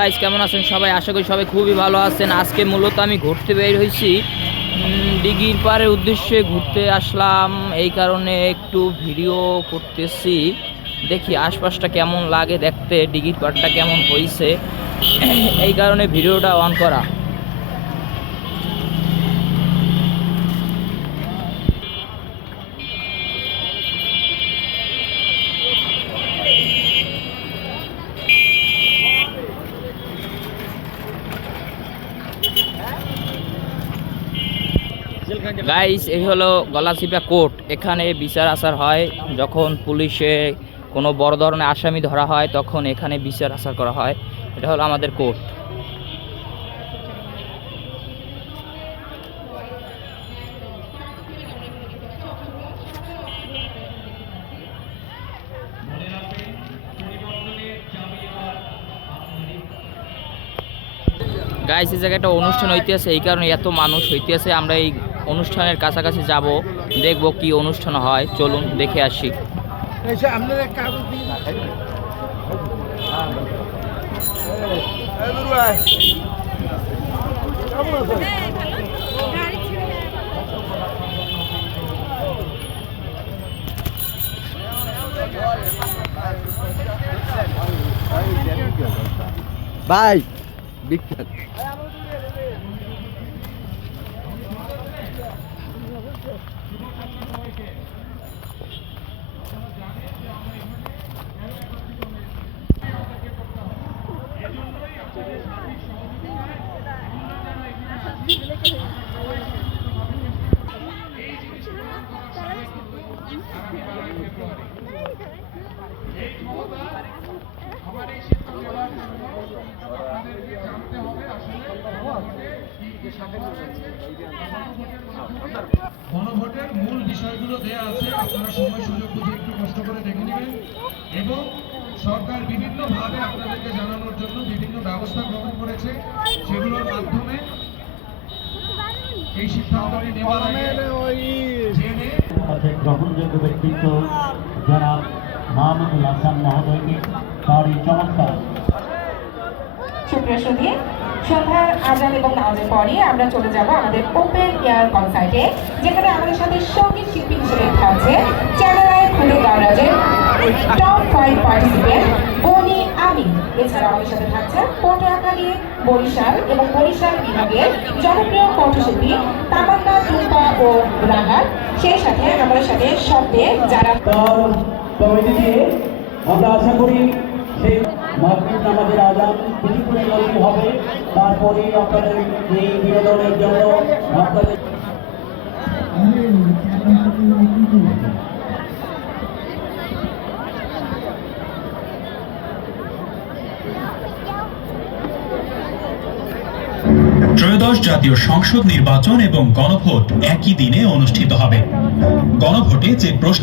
Guys কেমন আছেন সবাই? আশা করি সবাই খুবই ভালো আছেন। আজকে মূলত আমি ঘুরতে বের হয়েছি। ডিগির পাড়ের উদ্দেশ্যে ঘুরতে আসলাম। এই কারণে একটু ভিডিও করতেছি। দেখি আশপাশটা কেমন লাগে দেখতে, ডিগির পাড়টা কেমন হয়েছে। এই কারণে ভিডিওটা অন করা। গাইস এই হলো গলাচিপা কোর্ট। এখানে বিচার আচার হয়। যখন পুলিশে কোনো বড় ধরনের আসামি ধরা হয়, তখন এখানে বিচার আচার করা হয়। এটা হলো আমাদের কোর্ট। গাইস এই জায়গায় একটা অনুষ্ঠান হইতেছে, এই কারণে এত মানুষ হইতেছে। আমরা এই অনুষ্ঠানের কাছাকাছি যাব দেখব কি অনুষ্ঠান হয়। চলুন দেখে আসি। দিয়ে ভাই বিখ্যাত। গণভোটের মূল বিষয়গুলো দেয়া আছে, আপনারা সময় সুযোগ বুঝে একটু কষ্ট করে দেখে নেবেন। এবং সরকার বিভিন্নভাবে আপনাদেরকে জানানোর জন্য বিভিন্ন ব্যবস্থা গ্রহণ করেছে, সেগুলোর মাধ্যমে এই সিদ্ধান্তটি নেওয়ার আগে জেনে গ্রহণযোগ্য ব্যক্তিত্ব যারা মাহমুদুল হাসান মহোদয়কে তার এই চমৎকার। সুপ্রিয় সুধী। সন্ধ্যার আজান এবং নামাজের পরে আমরা চলে যাব আমাদের ওপেন এয়ার কনসার্টে যেখানে আমাদের সাথে সংগীত শিল্পী হিসেবে থাকছে চ্যানেলায় খুলে গাওরাজের টপ ফাইভ পার্টিসিপেন্ট বনি আমি এছাড়া আমাদের সাথে থাকছে পটুয়াখালী বরিশাল এবং বরিশাল বিভাগের জনপ্রিয় কণ্ঠশিল্পী তামান্না টুম্পা ও রাহাত সেই সাথে আমাদের সাথে শব্দে যারা আমরা আশা করি সেই মাগরিব নামাজের আজান হবে। তারপরে আপনাদের এই বিনোদনের জন্য আপনাদের ত্রয়োদশ জাতীয় সংসদ নির্বাচন এবং গণভোট একই দিনে অনুষ্ঠিত হবে। গণভোটে যে প্রশ্ন